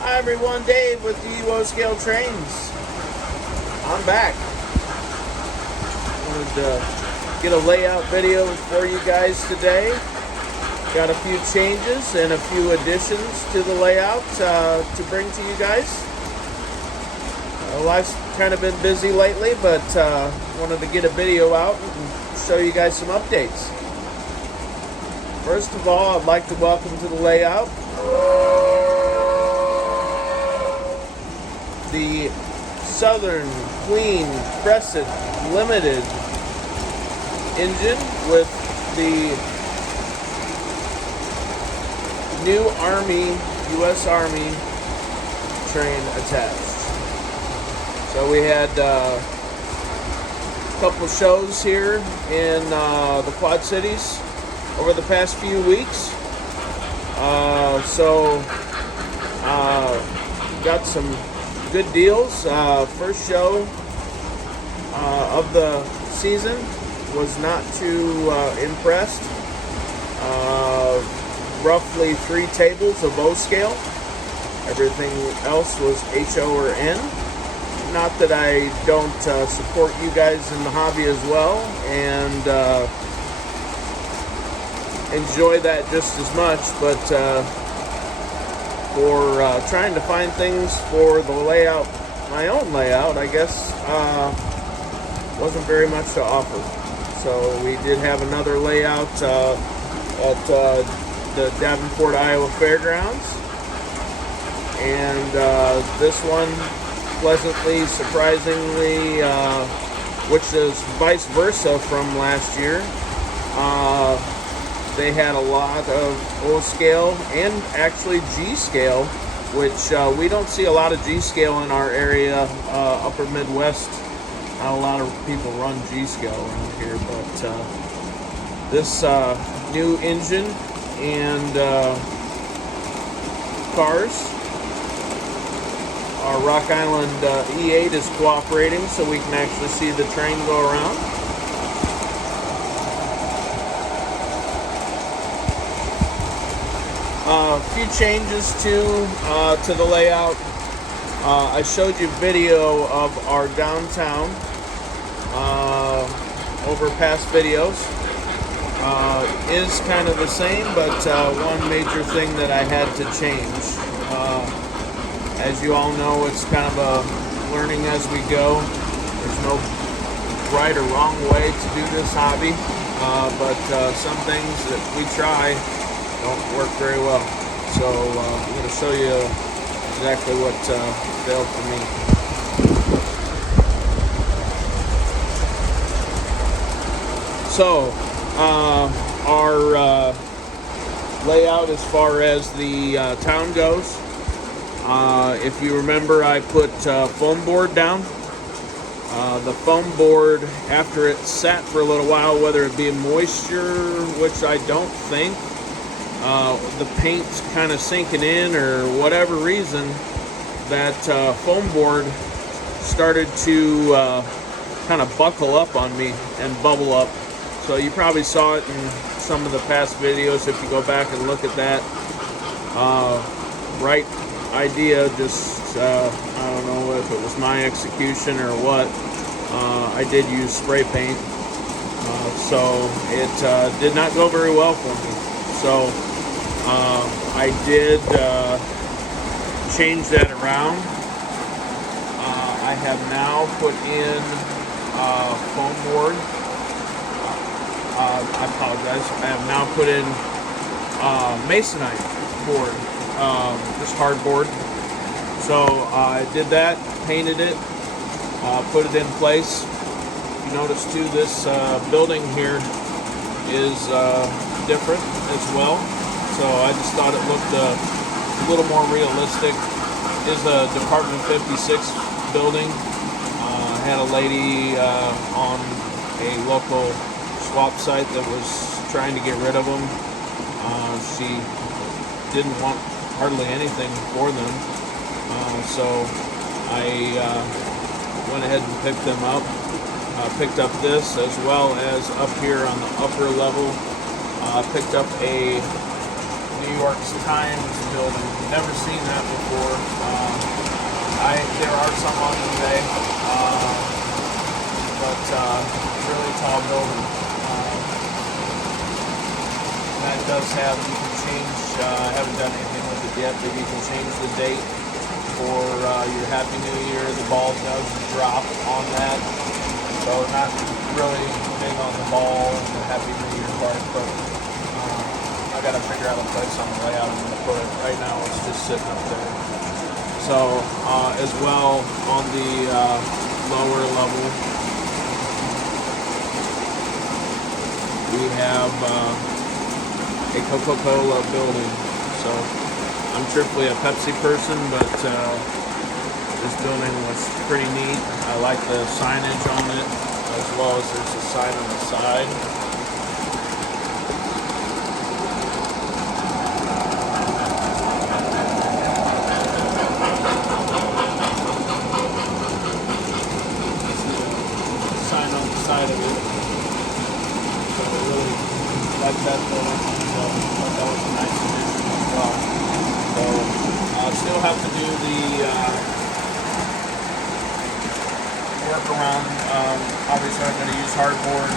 Hi everyone, Dave with the UO Scale Trains. I'm back. Wanted to get a layout video for you guys today. Got a few changes and a few additions to the layout to bring to you guys. Life's kind of been busy lately, but wanted to get a video out and show you guys some updates. First of all, I'd like to welcome to the layout the Southern Clean Crescent Limited engine with the new U.S. Army train attached. So we had a couple shows here in the Quad Cities over the past few weeks. Got some good deals. First show of the season was not too impressed. Roughly 3 tables of O scale. Everything else was HO or N. Not that I don't support you guys in the hobby as well, and enjoy that just as much, but for trying to find things for the layout, my own layout, I guess, wasn't very much to offer. So we did have another layout at the Davenport, Iowa Fairgrounds, and this one, pleasantly, surprisingly, which is vice versa from last year. They had a lot of O scale and actually G scale, which we don't see a lot of G scale in our area, upper Midwest. Not a lot of people run G scale around here, but this new engine and cars, our Rock Island E8 is cooperating, so we can actually see the train go around. A few changes to the layout. I showed you video of our downtown over past videos. Is kind of the same, but one major thing that I had to change. As you all know, it's kind of a learning as we go. There's no right or wrong way to do this hobby, but some things that we try don't work very well. So I'm going to show you exactly what failed for me. So our layout as far as the town goes, if you remember, I put foam board down. The foam board, after it sat for a little while, whether it be moisture, which I don't think, the paint's kind of sinking in, or whatever reason, that foam board started to kind of buckle up on me and bubble up. So you probably saw it in some of the past videos if you go back and look at that. Right idea, just I don't know if it was my execution or what. I did use spray paint, so it did not go very well for me. So I did change that around. I have now put in foam board. I apologize. I have now put in masonite board, just hardboard. So I did that, painted it, put it in place. You notice too, this building here is different as well. So I just thought it looked a little more realistic. It is a Department 56 building. I had a lady on a local swap site that was trying to get rid of them. She didn't want hardly anything for them. So I went ahead and picked them up. Picked up this, as well as up here on the upper level, picked up a New York Times building never seen that before. There are some on eBay, but really tall building. That does have, you can change, I haven't done anything with it yet, but you can change the date for your Happy New Year. The ball does drop on that. So not really big on the ball and the Happy New Year part, but I gotta figure out a place on the layout I'm gonna put it. Right now it's just sitting up there. So as well on the lower level, we have a Coca-Cola building. So I'm truthfully a Pepsi person, but this building was pretty neat. I like the signage on it, as well as there's a sign on the side. Sign on the side of it. So I really like that building. So I thought that was a nice addition as well. So I still have to do the workaround. Obviously I'm going to use hardboard,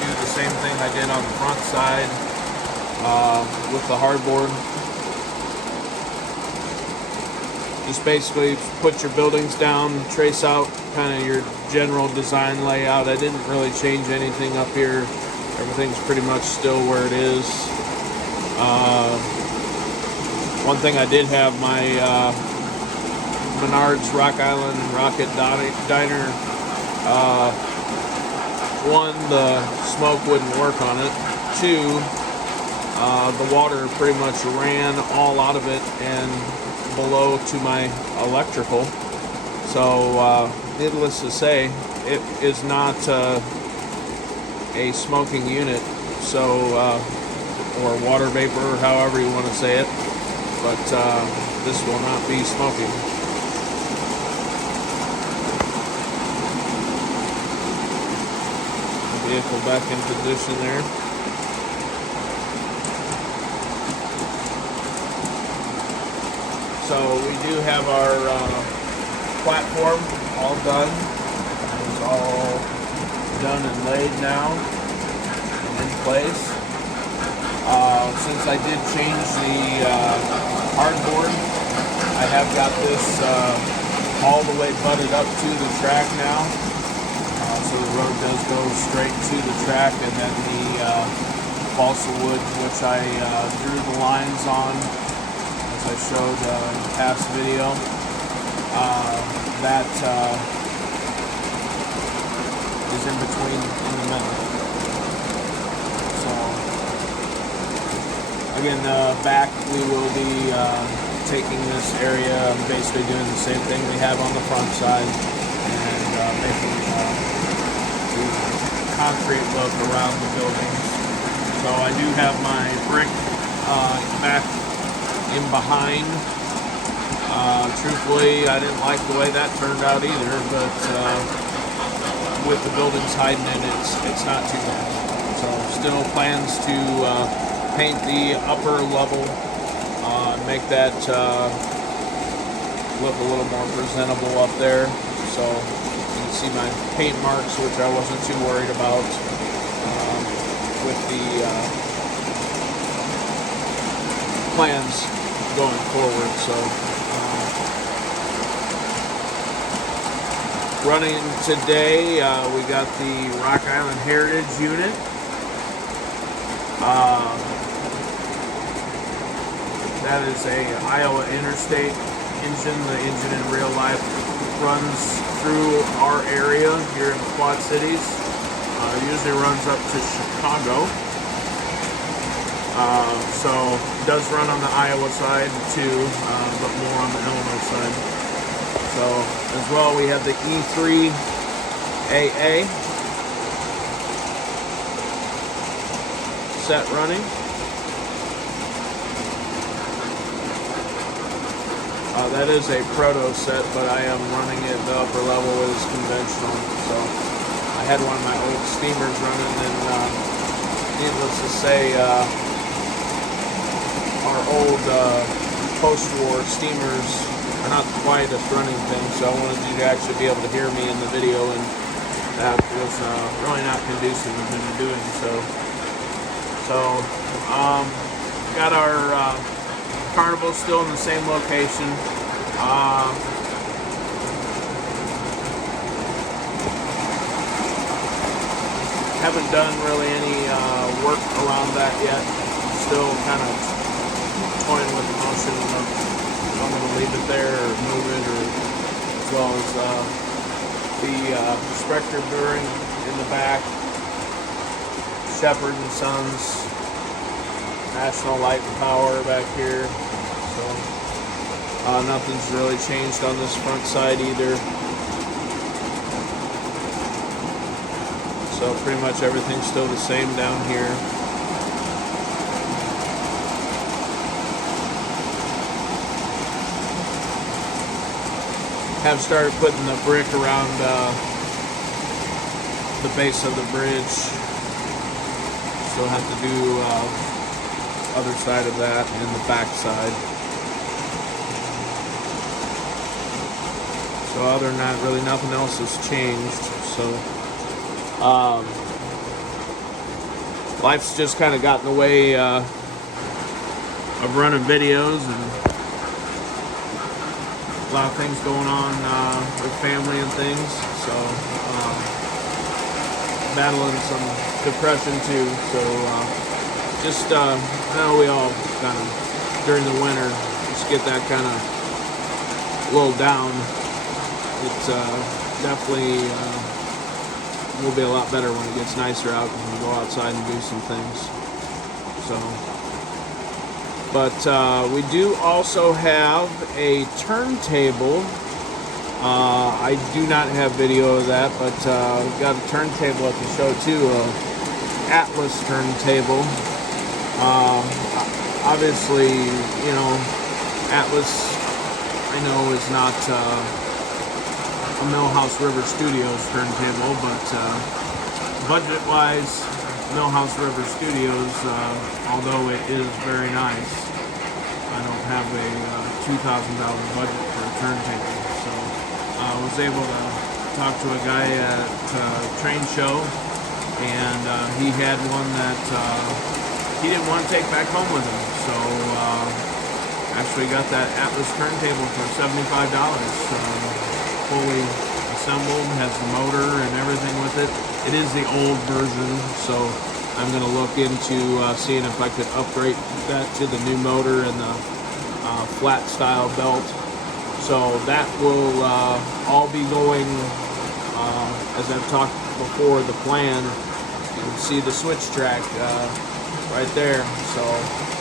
do the same thing I did on the front side with the hardboard. Just basically put your buildings down, trace out kind of your general design layout. I didn't really change anything up here. Everything's pretty much still where it is. One thing I did have, my Menards Rock Island Rocket Diner. One, the smoke wouldn't work on it. Two, the water pretty much ran all out of it and below to my electrical. So needless to say, it is not a smoking unit. So or water vapor, however you want to say it. But this will not be smoking. Vehicle back in position there. So we do have our platform all done. It's all done and laid now and in place. Since I did change the hardboard, I have got this all the way butted up to the track now. So the road does go straight to the track, and then the balsa wood, which I drew the lines on, as I showed in the past video, that is in between, in the middle. So again, back we will be taking this area, basically doing the same thing we have on the front side, and making the concrete look around the buildings. So I do have my brick back in behind. Truthfully, I didn't like the way that turned out either, but with the buildings hiding in it, it's not too bad. So still plans to paint the upper level, make that look a little more presentable up there. So you can see my paint marks, which I wasn't too worried about with the plans going forward. So running today, we got the Rock Island Heritage unit. That is a Iowa Interstate engine. The engine in real life runs through our area here in the Quad Cities. Usually runs up to Chicago. So it does run on the Iowa side too, but more on the Illinois side. So as well, we have the E3 AA set running. That is a proto set, but I am running it the upper level as conventional. So I had one of my old steamers running, and needless to say, our old post-war steamers are not the quietest running thing, so I wanted you to actually be able to hear me in the video, and that was really not conducive of them doing so. So, got our carnival still in the same location. Haven't done really any work around that yet. Still kind of toying with the motion of if I'm going to leave it there or move it, or as well as the Spectre Brewing in the back, Shepherd and Sons, National Light and Power back here. So nothing's really changed on this front side either. So pretty much everything's still the same down here. Have started putting the brick around the base of the bridge. Still have to do other side of that and the back side. So other than that, really nothing else has changed. So life's just kind of got in the way of running videos, and a lot of things going on with family and things. So battling some depression too. So just I know we all kind of during the winter just get that kind of a little down. It's definitely will be a lot better when it gets nicer out and we go outside and do some things. So, but we do also have a turntable. I do not have video of that, but we've got a turntable at the show too, Atlas turntable. Obviously, you know, Atlas, I know, is not a Millhouse River Studios turntable, but budget-wise, Millhouse River Studios, although it is very nice, I don't have a $2,000 budget for a turntable. So I was able to talk to a guy at a train show, and he had one that he didn't want to take back home with him. So actually got that Atlas turntable for $75. Fully assembled, has the motor and everything with it. It is the old version, so I'm going to look into seeing if I could upgrade that to the new motor and the flat style belt. So that will all be going, as I've talked before, the plan. You can see the switch track right there. So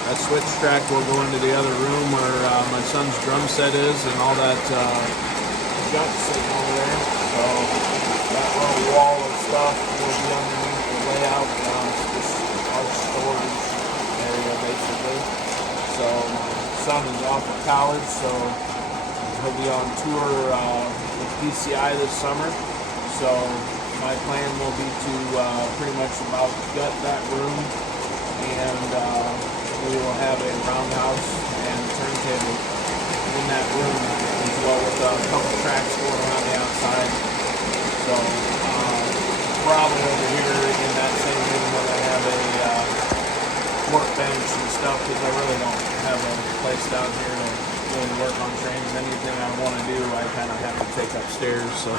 that switch track will go into the other room where my son's drum set is, and all that junk sitting over there. So that little wall of stuff will be underneath the layout. It's just our storage area basically. So my son is off at college, so he'll be on tour with PCI this summer. So my plan will be to pretty much about gut that room, and we will have a roundhouse and turntable in that room, as well with a couple tracks going around the outside. So probably over here in that same room where I have a workbench and stuff, because I really don't have a place down here to really work on trains. Anything I want to do, I kind of have to take upstairs. So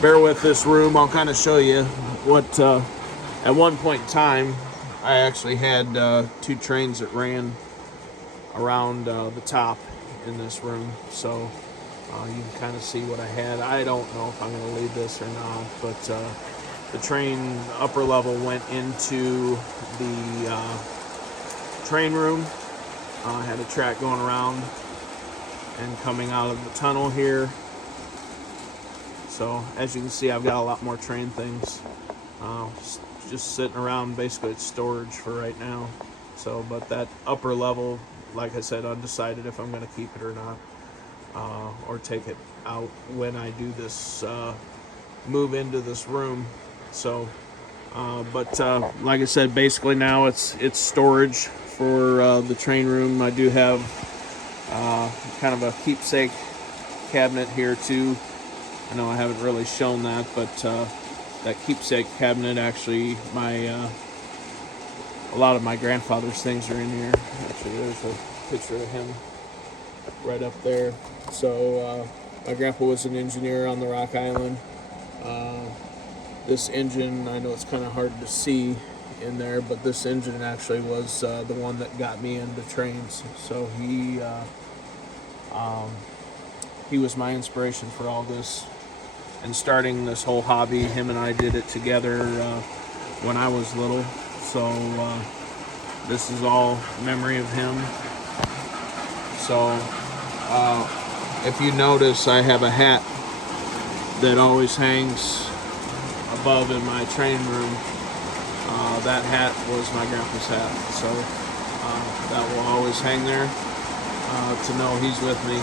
bear with this room. I'll kind of show you what at one point in time I actually had 2 trains that ran around the top in this room, so you can kind of see what I had. I don't know if I'm going to leave this or not, but the train upper level went into the train room. I had a track going around and coming out of the tunnel here. So as you can see, I've got a lot more train things just sitting around. Basically it's storage for right now. So, but that upper level, like I said, undecided if I'm going to keep it or not, or take it out when I do this move into this room. So but like I said, basically now it's storage for the train room. I do have kind of a keepsake cabinet here too. I know I haven't really shown that, but that keepsake cabinet actually, a lot of my grandfather's things are in here. Actually, there's a picture of him right up there. So my grandpa was an engineer on the Rock Island. This engine, I know it's kind of hard to see in there, but this engine actually was the one that got me into trains. So he was my inspiration for all this. And starting this whole hobby, him and I did it together when I was little. So this is all memory of him. So if you notice, I have a hat that always hangs above in my train room. That hat was my grandpa's hat. So that will always hang there to know he's with me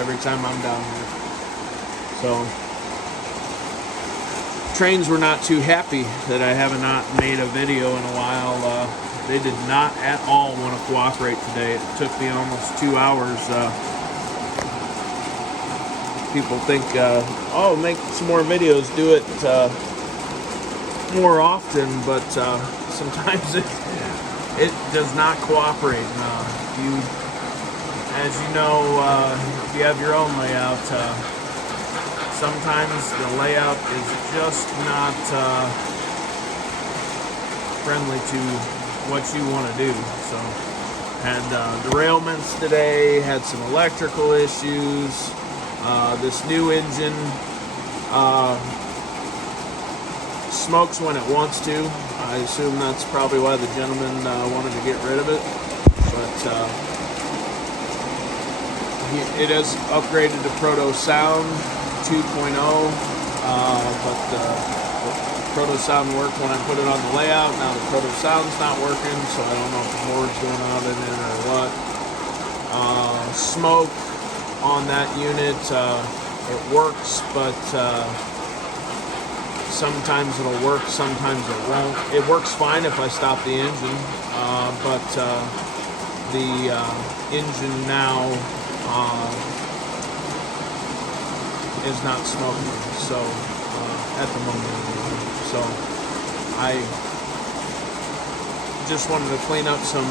every time I'm down here. So trains were not too happy that I have not made a video in a while. They did not at all want to cooperate today. It took me almost 2 hours. People think, oh, make some more videos, do it more often, but sometimes it does not cooperate. As you know, if you have your own layout, sometimes the layout is just not friendly to what you want to do. So, had derailments today, had some electrical issues. This new engine smokes when it wants to. I assume that's probably why the gentleman wanted to get rid of it. But it is upgraded to Proto Sound 2.0, but the Proto Sound worked when I put it on the layout. Now the Proto Sound's not working, so I don't know if the board's going out in it or what. Smoke on that unit, it works, but sometimes it'll work, sometimes it won't. It works fine if I stop the engine, but the engine now is not smoking, so at the moment. So I just wanted to clean up some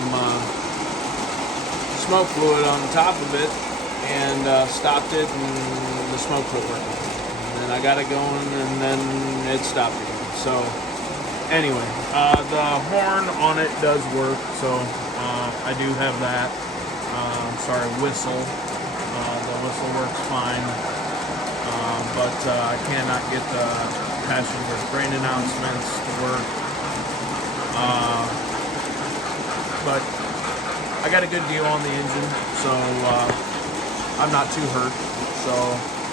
smoke fluid on the top of it, and stopped it, and the smoke quit working. And then I got it going, and then it stopped again. So anyway, the horn on it does work, so I do have that. Whistle. The whistle works fine, but I cannot get the passenger train announcements to work. But I got a good deal on the engine, so I'm not too hurt. So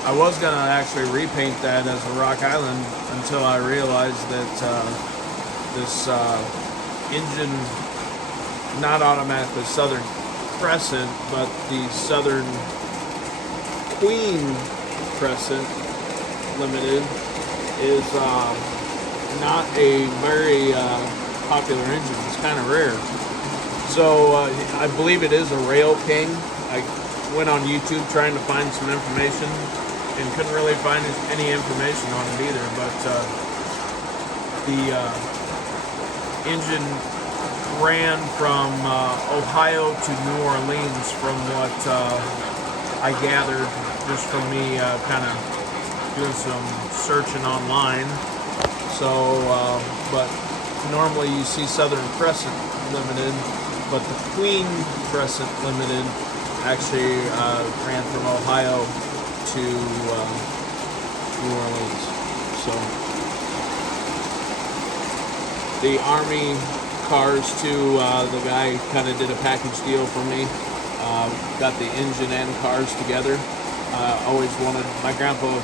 I was gonna actually repaint that as a Rock Island until I realized that this engine, not automatically Southern Crescent, but the Southern Queen Crescent Limited is not a very popular engine. It's kind of rare. So I believe it is a Rail King. I went on YouTube trying to find some information and couldn't really find any information on it either, but the engine ran from Ohio to New Orleans, from what I gathered just from me kind of doing some searching online. So, but normally you see Southern Crescent Limited, but the Queen Crescent Limited actually ran from Ohio to New Orleans. So the Army cars too, the guy kind of did a package deal for me. Got the engine and cars together. Always wanted, my grandpa,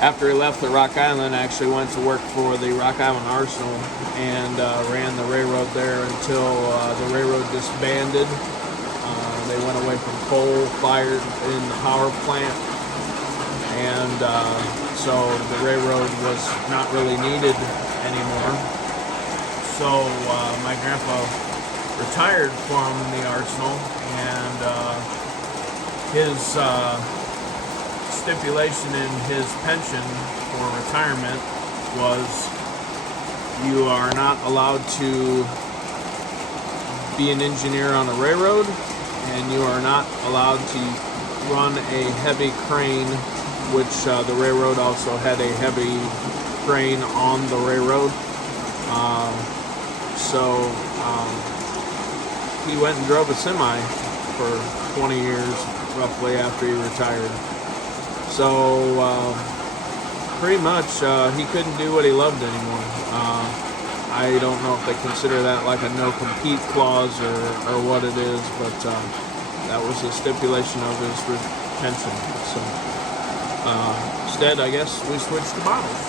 after he left the Rock Island, actually went to work for the Rock Island Arsenal and ran the railroad there until the railroad disbanded. They went away from coal fired in the power plant, and so the railroad was not really needed anymore. So my grandpa retired from the Arsenal, and his stipulation in his pension for retirement was you are not allowed to be an engineer on a railroad, and you are not allowed to run a heavy crane, which the railroad also had a heavy crane on the railroad. So he went and drove a semi for 20 years roughly after he retired. So pretty much he couldn't do what he loved anymore. I don't know if they consider that like a no-compete clause or what it is, but that was the stipulation of his pension. So instead, I guess, we switched to bottles.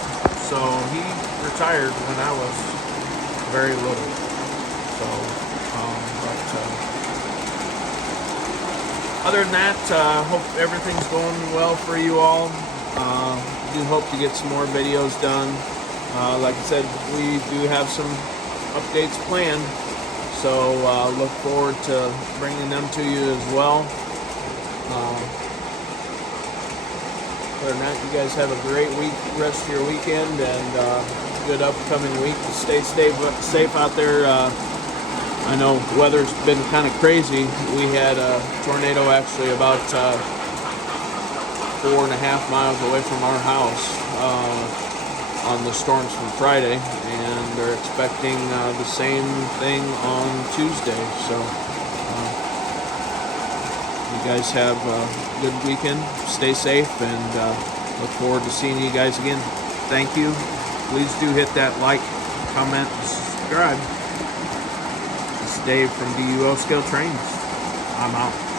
So he retired when I was very little. So, other than that, hope everything's going well for you all. Do hope to get some more videos done. Like I said, we do have some updates planned, so look forward to bringing them to you as well. Other than that, you guys have a great rest of your weekend, and good upcoming week. Stay safe out there. I know weather's been kind of crazy. We had a tornado actually about 4.5 miles away from our house on the storms from Friday, and they're expecting the same thing on Tuesday. So you guys have a good weekend. Stay safe, and look forward to seeing you guys again. Thank you. Please do hit that like, comment, and subscribe. This is Dave from DUO Scale Trains. I'm out.